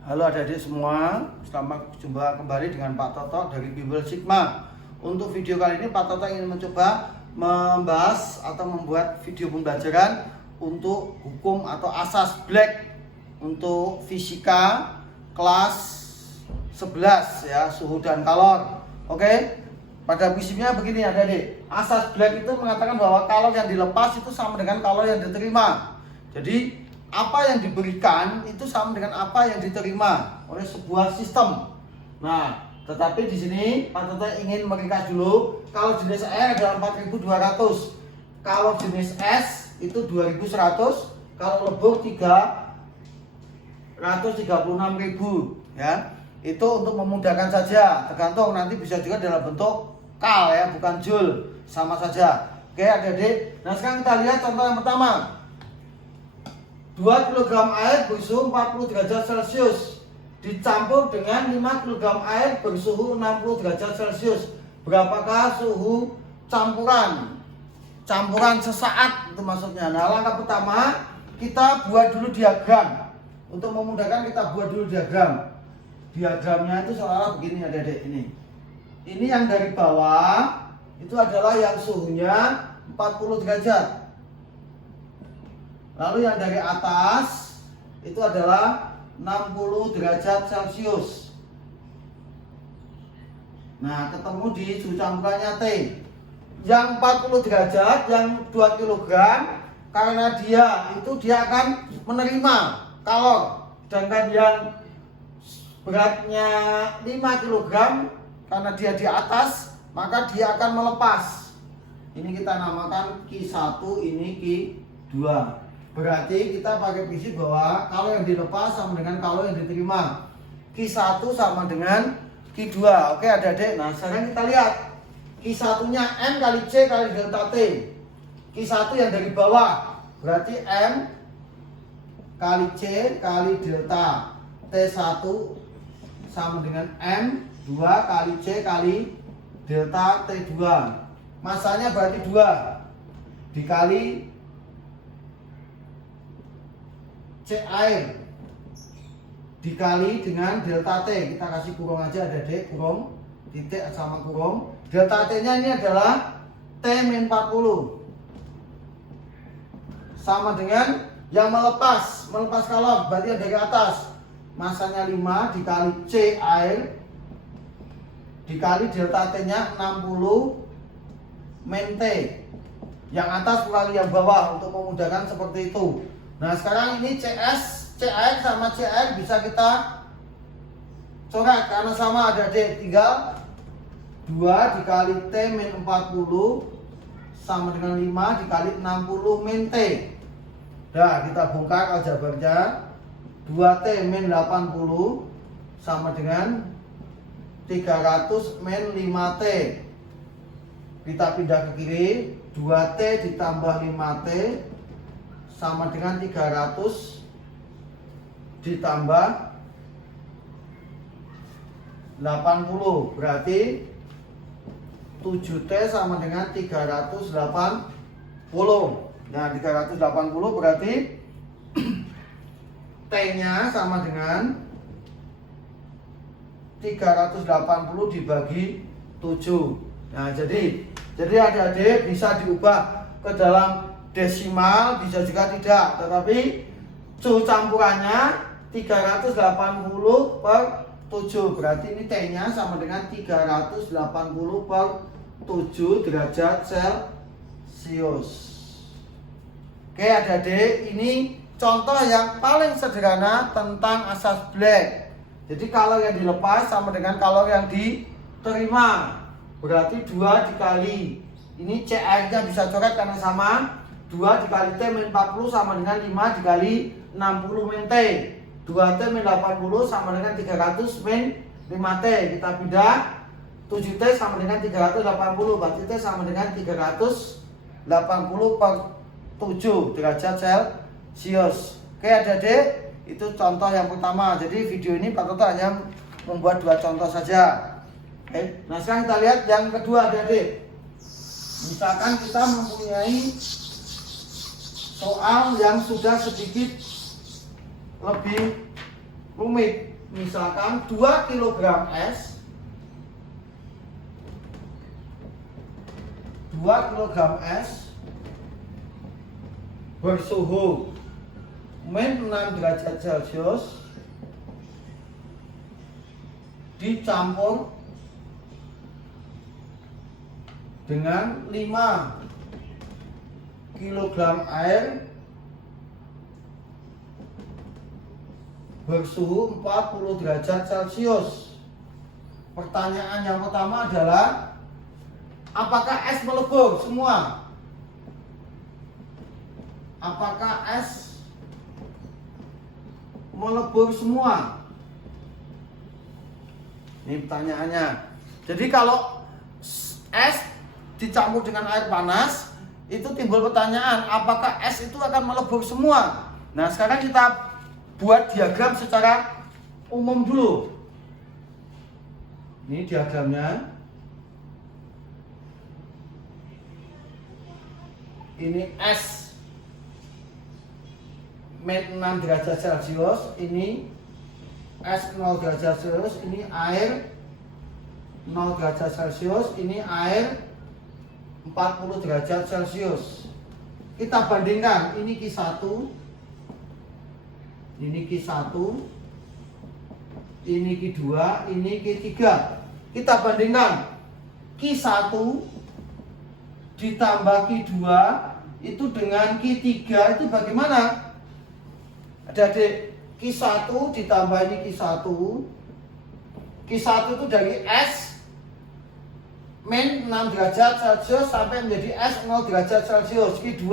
Halo adik-adik semua, selamat jumpa kembali dengan Pak Toto dari Bimbel Sigma. Untuk video kali ini Pak Toto ingin mencoba membahas atau membuat video pembelajaran untuk hukum atau asas Black untuk fisika kelas 11 ya, suhu dan kalor. Oke, pada prinsipnya begini adik-adik, asas Black itu mengatakan bahwa kalor yang dilepas itu sama dengan kalor yang diterima. Jadi apa yang diberikan itu sama dengan apa yang diterima oleh sebuah sistem. Nah, tetapi di sini Pak Toto ingin meringkas dulu. Kalau jenis R adalah 4.200, kalau jenis S itu 2.100, kalau lebur 336.000 ya. Itu untuk memudahkan saja, tergantung nanti bisa juga dalam bentuk kal ya, bukan joule, sama saja. Oke adik-adik. Nah, sekarang kita lihat contoh yang pertama. 2 kg air bersuhu 40 derajat Celcius dicampur dengan 5 kg air bersuhu 60 derajat Celcius. Berapakah suhu campuran? Campuran sesaat itu maksudnya. Nah, langkah pertama kita buat dulu diagram. Untuk memudahkan kita buat dulu diagram. Diagramnya itu seolah begini adik-adik ini. Ini yang dari bawah itu adalah yang suhunya 40 derajat. Lalu yang dari atas itu adalah 60 derajat Celcius. Nah, ketemu di suhu campurannya T. Yang 40 derajat, yang 2 kg, karena dia akan menerima kalor. Sedangkan yang beratnya 5 kg, karena dia di atas, maka dia akan melepas. Ini kita namakan Q1, ini Q2. Berarti kita pakai prinsip bahwa kalau yang dilepas sama dengan kalau yang diterima. Q1 sama dengan Q2. Oke adik-adik. Nah, sekarang kita lihat Q1 nya M kali C kali delta T. Q1 yang dari bawah berarti M kali C kali delta T1 sama dengan M 2 kali C kali delta T2. Masanya berarti 2 dikali C air dikali dengan delta T. Kita kasih kurung aja adik-adik, kurung titik sama kurung. Delta T nya ini adalah T-40 sama dengan yang melepas kalor, berarti yang dari atas masanya 5 dikali C air dikali delta T nya 60 min T. Yang atas kali yang bawah untuk memudahkan seperti itu. Nah, sekarang ini CS, CR sama CR bisa kita coret karena sama ada D. Tinggal 2 dikali T min 40 sama dengan 5 dikali 60 min T. Nah, kita bongkar aljabarnya. 2T min 80 sama dengan 300 min 5T. Kita pindah ke kiri. 2T ditambah 5T sama dengan 300 ditambah 80, berarti 7T sama dengan 380. Nah, 380 berarti T nya sama dengan 380 dibagi 7. Nah, jadi adik-adik bisa diubah ke dalam desimal, bisa juga tidak, tetapi suhu campurannya 380 per 7, berarti ini T nya sama dengan 380 per 7 derajat Celcius. Oke adik-adik, ini contoh yang paling sederhana tentang asas Black. Jadi kalor yang dilepas sama dengan kalor yang diterima, berarti 2 dikali, ini CR nya bisa coret karena sama, 2 dikali T min 40 sama dengan 5 dikali 60 min T. 2T min 80 sama dengan 300 min 5T. Kita pindah, 7T sama dengan 380, berarti T sama dengan 380 per 7 derajat Celcius. Oke adik-adik, itu contoh yang pertama. Jadi video ini Pak Toto hanya membuat 2 contoh saja. Oke. Nah, sekarang kita lihat yang kedua adik-adik. Misalkan kita mempunyai soal yang sudah sedikit lebih rumit. misalkan 2 kg es 2 kg es bersuhu min 6 derajat Celcius dicampur dengan 5 kg air bersuhu 40 derajat Celcius. Pertanyaan yang pertama adalah, apakah es melebur semua? Apakah es melebur semua? Ini pertanyaannya. Jadi kalau es dicampur dengan air panas, itu timbul pertanyaan, apakah es itu akan melebur semua? Nah, sekarang kita buat diagram secara umum dulu. Ini diagramnya. Ini es min 6 derajat Celcius, ini es 0 derajat Celcius, ini air 0 derajat Celcius, ini air 40 derajat Celcius. Kita bandingkan, ini Q1, ini Q1, ini Q2, ini Q3. Kita bandingkan, Q1 ditambah Q2 itu dengan Q3 itu bagaimana? Adik-adik, Q1 ditambah ini Q1. Q1 itu dari es min 6 derajat Celcius sampai menjadi es 0 derajat Celcius. Q2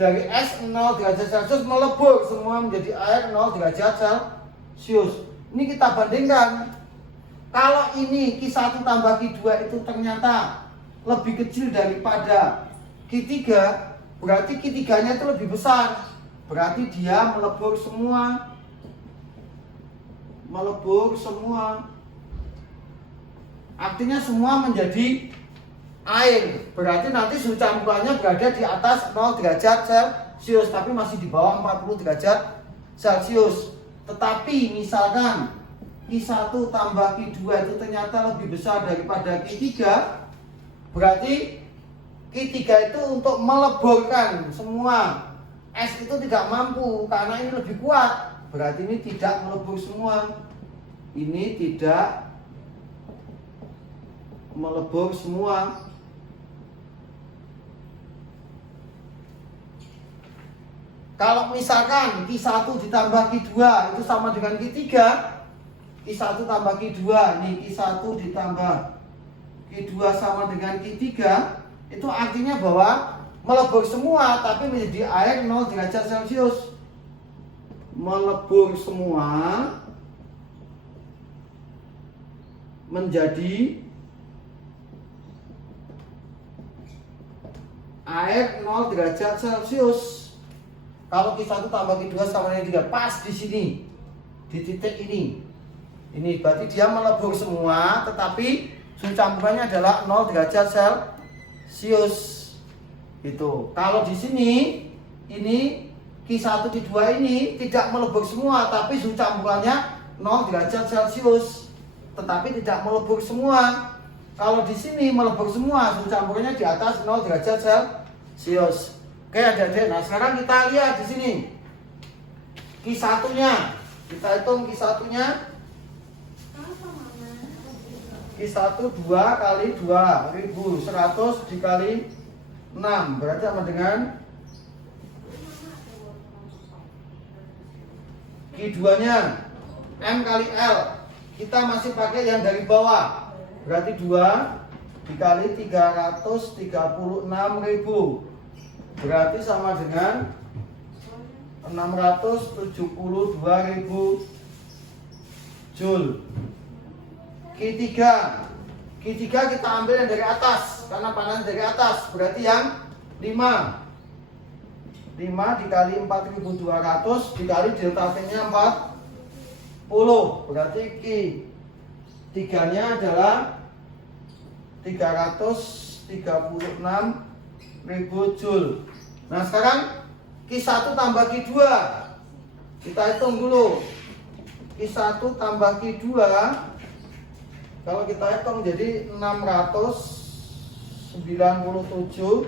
dari es 0 derajat Celcius melebur semua menjadi air 0 derajat Celcius. Ini kita bandingkan. Kalau ini Q1 tambah Q2 itu ternyata lebih kecil daripada Q3, berarti Q3-nya itu lebih besar. Berarti dia melebur semua. Melebur semua. Artinya semua menjadi air. Berarti nanti suhu campurannya berada di atas 0 derajat Celcius, tapi masih di bawah 40 derajat Celcius. Tetapi misalkan Q1 tambah Q2 itu ternyata lebih besar daripada Q3, berarti Q3 itu untuk meleburkan semua es itu tidak mampu karena ini lebih kuat. Berarti ini tidak melebur semua. Ini tidak melebur semua. Kalau misalkan Q1 ditambah Q2 itu sama dengan Q3, Q1 tambah Q2, nih Q1 ditambah Q2 sama dengan Q3, itu artinya bahwa melebur semua tapi menjadi air 0 derajat Celcius. Melebur semua menjadi air 0 derajat Celcius. Kalau Q1 tambah Q2 sama dengan 3, pas di sini, di titik ini. Ini berarti dia melebur semua, tetapi suhu campurannya adalah 0 derajat Celcius. Itu. Kalau di sini, ini Q1 Q2 ini tidak melebur semua, tapi suhu campurannya 0 derajat Celcius, tetapi tidak melebur semua. Kalau di sini melebur semua, suhu campurannya di atas 0 derajat Celcius. Oke adik-adik, nah sekarang kita lihat di sini Q1-nya, kita hitung Q1-nya. Q1 2 kali 2 1100 dikali 6 berarti sama dengan Q2-nya M kali L. Kita masih pakai yang dari bawah, berarti 2 dikali 336.000 berarti sama dengan 672.000 Joule. Q3 kita ambil yang dari atas karena panas dari atas, berarti yang 5 dikali 4.200 dikali delta T-nya 40, berarti Q3 nya adalah 336.000 Joule. Nah sekarang Q1 tambah Q2 kita hitung dulu. Q1 tambah Q2, kalau kita hitung jadi 697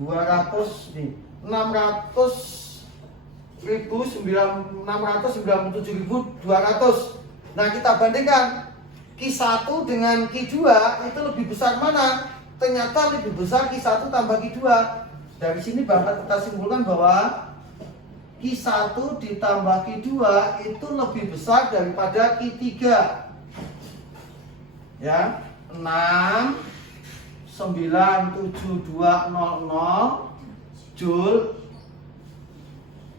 200 nih, 697.200. Nah, kita bandingkan Q1 dengan Q2 itu lebih besar mana? Ternyata lebih besar Q1 tambah Q2. Dari sini Bapak kita simpulkan bahwa Q1 ditambah Q2 itu lebih besar daripada Q3. Ya, 697.200 Joule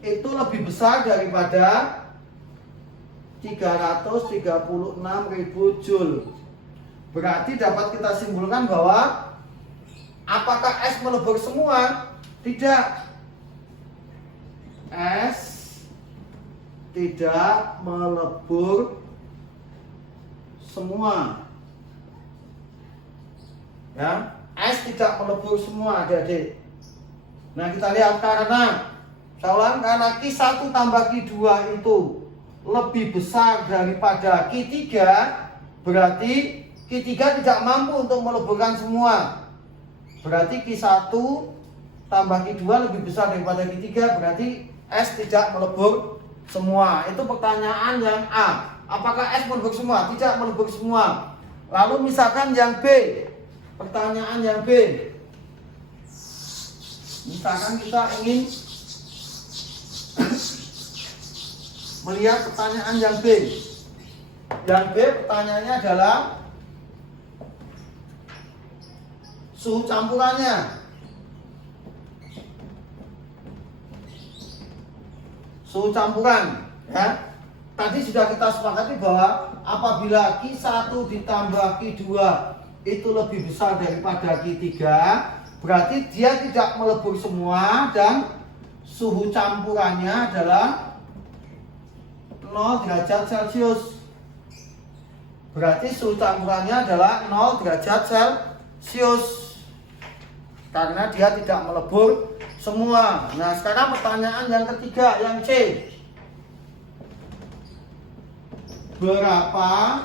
itu lebih besar daripada 336.000 Joule. Berarti dapat kita simpulkan bahwa apakah es melebur semua? Tidak. Es tidak melebur semua. Ya, es tidak melebur semua, adik-adik. Nah, kita lihat karena Q1 tambah Q2 itu lebih besar daripada Q3, berarti Q3 tidak mampu untuk meleburkan semua. Berarti Q1 tambah Q2 lebih besar daripada Q3, berarti es tidak melebur semua. Itu pertanyaan yang A. Apakah es melebur semua? Tidak melebur semua. Lalu misalkan yang B. Pertanyaan yang B. Misalkan kita ingin melihat pertanyaan yang B. Yang B pertanyaannya adalah suhu campurannya. Suhu campuran, ya. Tadi sudah kita sepakati bahwa apabila Q1 ditambah Q2 itu lebih besar daripada Q3, berarti dia tidak melebur semua dan suhu campurannya adalah 0 derajat Celcius. Berarti suhu campurannya adalah 0 derajat Celcius. Karena dia tidak melebur semua. Nah, sekarang pertanyaan yang ketiga, yang C. Berapa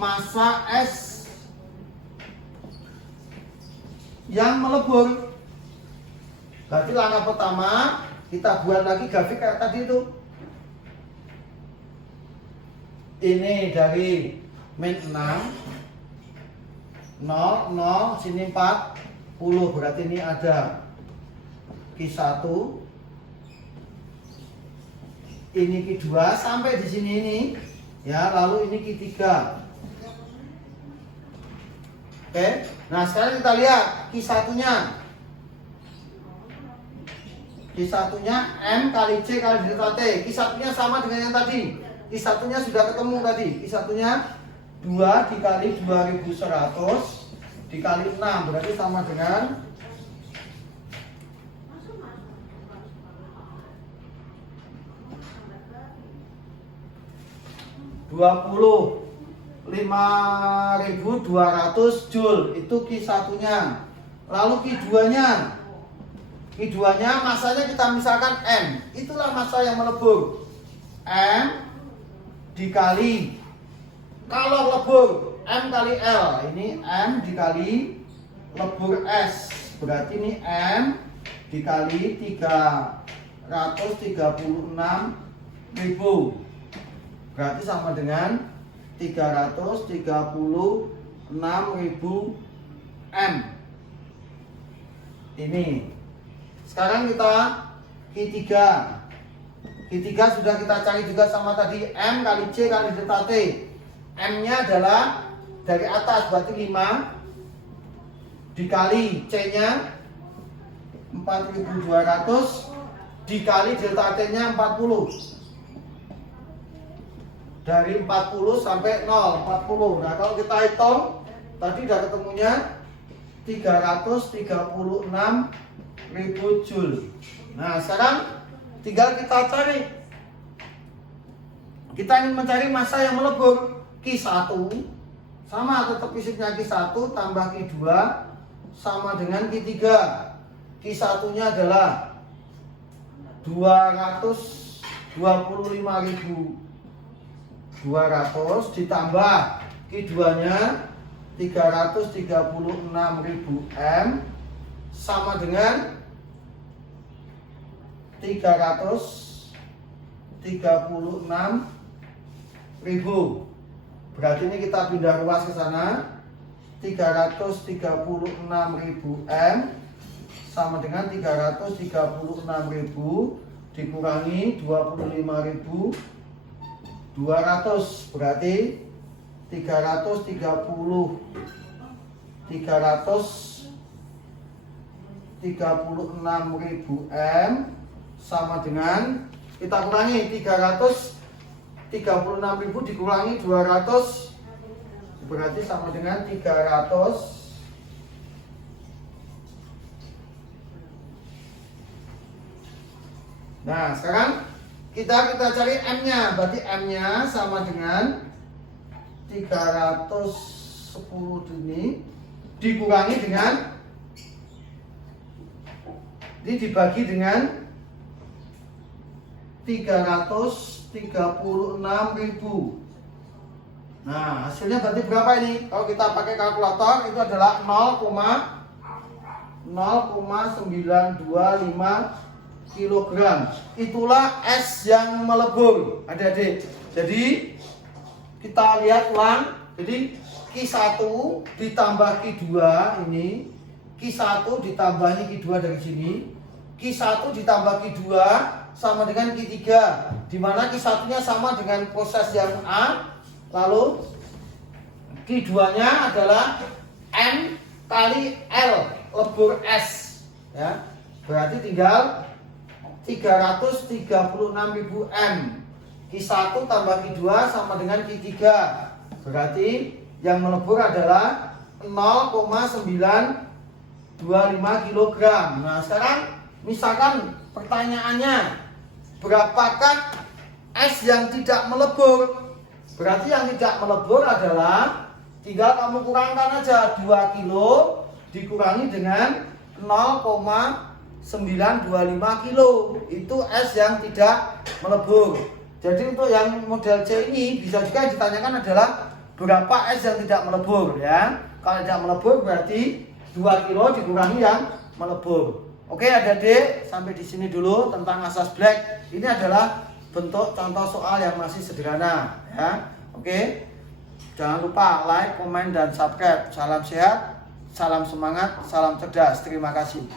massa es yang melebur? Berarti langkah pertama kita buat lagi grafik kayak tadi itu. Ini dari min 6 0 0 sini 40, berarti ini ada Q1, ini Q2 sampai di sini ini, ya, lalu ini Q3. Oke, nah sekarang kita lihat Q1-nya. Q1-nya M kali C kali delta T. Q1-nya sama dengan yang tadi. Q1-nya sudah ketemu tadi. Q1-nya 2 dikali 2100 dikali 6, berarti sama dengan 25.200 Joule. Itu Q1-nya. Lalu Q2-nya. Q2-nya masanya kita misalkan M. Itulah massa yang melebur. M dikali, kalau lebur M kali L, ini M dikali lebur S, berarti ini M dikali 336.000, berarti sama dengan 336.000 M. Ini. Sekarang kita Q3. Q3 sudah kita cari juga sama tadi, M kali C kali delta T. M-nya adalah dari atas, berarti 5 dikali C-nya 4.200 dikali delta T-nya 40. Dari 40 sampai 0, 40. Nah, kalau kita hitung tadi udah ketemunya 336.000 Joule. Nah, sekarang tinggal kita cari. Kita ingin mencari massa yang melebur. Q1 sama, tetap fisiknya Q1 tambah Q2 sama dengan Q3. Q1-nya adalah 200 25.200 ditambah Q2 nya 336.000 M sama dengan 336.000. Berarti ini kita pindah ruas ke sana. 336.000 M sama dengan 336.000 dikurangi 25.200, berarti 336.000 M sama dengan, kita kurangi 336.000 dikurangi 200, berarti sama dengan 300. Nah, sekarang kita cari M-nya. Berarti M-nya sama dengan 310 ini dikurangi dengan, ini dibagi dengan 336.000. Nah, hasilnya berarti berapa ini? Kalau kita pakai kalkulator itu adalah 0,925 kilogram. Itulah es yang melebur, adik-adik. Jadi kita lihat ulang. Jadi Q1 ditambah Q2 ini, Q1 ditambah ini Q2 dari sini, Q1 ditambah Q2 sama dengan Q3, dimana Q1 nya sama dengan proses yang A, lalu Q2 nya adalah M kali L lebur S, ya. Berarti tinggal 336.000 M. Q1 tambah Q2 sama dengan Q3. Berarti yang melebur adalah 0,925 kg. Nah, sekarang misalkan pertanyaannya, berapakah es yang tidak melebur? Berarti yang tidak melebur adalah, tinggal kamu kurangkan aja 2 kilo dikurangi dengan 0,925 kilo, itu es yang tidak melebur. Jadi untuk yang model C ini bisa juga ditanyakan adalah berapa es yang tidak melebur, ya. Kalau tidak melebur berarti 2 kilo dikurangi yang melebur. Oke adik-adik, sampai di sini dulu tentang asas black. Ini adalah bentuk contoh soal yang masih sederhana, ya. Oke. Jangan lupa like, komen, dan subscribe. Salam sehat, salam semangat, salam cerdas. Terima kasih.